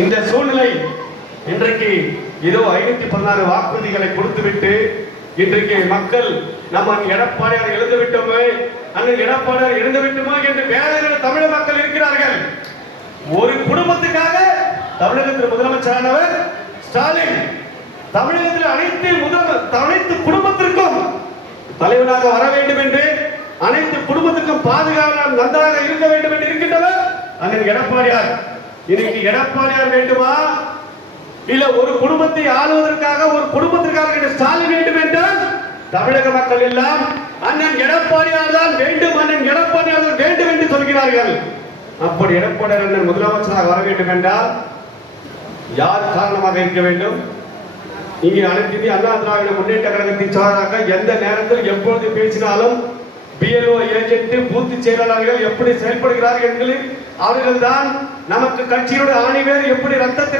இந்த சூழ்நிலை இன்றைக்கு ஏதோ 516 வாக்குறுதிகளை கொடுத்துவிட்டு இன்றைக்கு மக்கள் நம்ம எடப்பாடியார் எழுந்து விட்டோமே, அண்ணன் எடப்பாடியார் எழுந்து விட்டோமா என்று வேதனையில் தமிழக மக்கள் இருக்கிறார்கள். ஒரு குடும்பத்துக்காக தமிழகத்தில் முதலமைச்சரானவர் ஸ்டாலின் தமிழகத்தில் அனைத்து குடும்பத்திற்கும் தலைவராக வர வேண்டும் என்று, அனைத்து குடும்பத்துக்கும் பாதுகாவலர் நன்றாக இருக்க வேண்டும் என்று இருக்கின்றவர் அண்ணன் எடப்பாடியார். இன்னைக்கு எடப்பாடியார் வேண்டுமா, இல்ல ஒரு குடும்பத்தை ஆளுவதற்காக ஒரு குடும்பத்திற்காக ஸ்டாலின் வேண்டும் என்றால் தமிழக மக்கள் எல்லாம் அண்ணன் எடப்பாடியார் தான் வேண்டும், அண்ணன் எடப்பாடியார் தான் வேண்டும் என்று சொல்கிறார்கள். அப்படி எடப்பாடியார் அண்ணன் முதலமைச்சராக வர வேண்டும் என்றால் யார் காரணமாக இருக்க வேண்டும்? இங்கே அனைத்து இந்திய அண்ணா திராவிட முன்னேற்ற கழகத்தின் சார்பாக எந்த நேரத்தில் எப்பொழுது பேசினாலும் பிஎல்ஓ ஏஜென்ட் பூத்து செயலாளர்கள் எப்படி செயல்படுகிறார்கள் என்பது அவர்கள் தான் நமக்கு கட்சியோட ஆணிவேர் எப்படி ரத்தத்தை